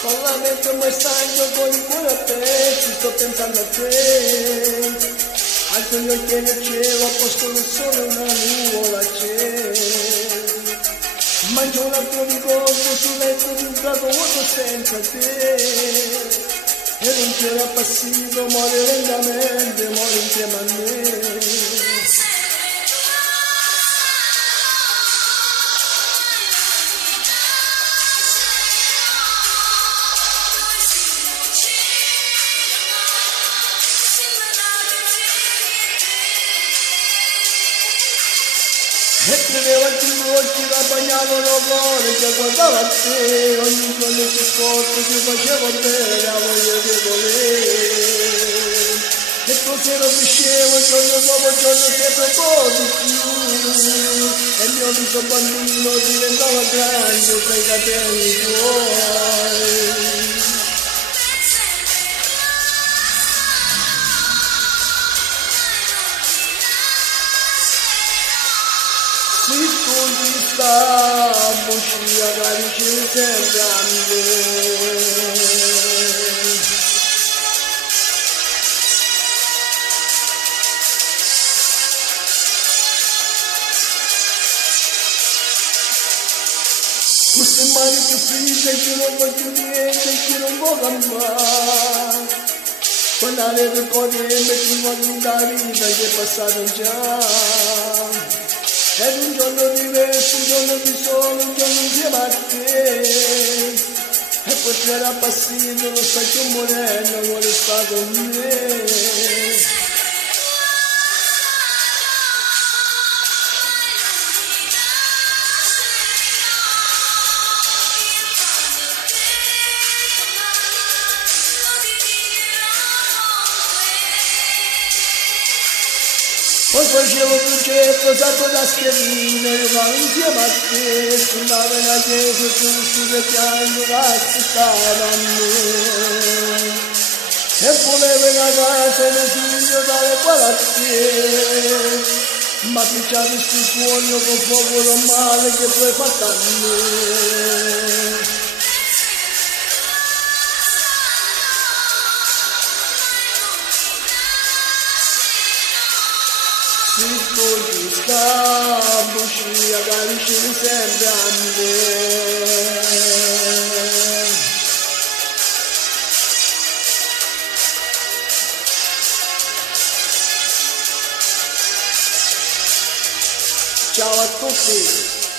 Con la mente muy stanco, con il cuore a te, ci sto pensando a te. Alzo gli occhi nel cielo, a posto non solo una nuvola c'è. Mangio un altro ricordo sul letto di un prato vuoto senza te. E non c'era passito, muore lentamente, muore insieme a me. E credevo ai tuoi occhi da bagnato l'orrore che guardava a te, ogni giorno più forte ti facevo bene la voglia di volere. E così non riuscivo giorno dopo giorno sempre un po' di più, e il mio viso bambino diventava grande tra i capelli tuoi. Si tu ti sta buccia carici sempre a me. Queste mani più finte che non voglio niente, che non voglio amare. Guardare per cuore e metti la vita che è passata già. Ed un giorno diverso, un giorno di sole, un giorno insieme a te. E poi ti era passito, lo sai che un moreno vuole stare con me. Poi facevo il concetto stato da schierino, io vado insieme a te, suonavo nella chiesa e tu sul piano che aspettava a me. E volevo una casa e un figlio dalle quale a te, ma picciavi sti suono con fuoco normale che tu hai fatto a me. Si tu ti sta buccia carici sempre a me. Ciao a tutti!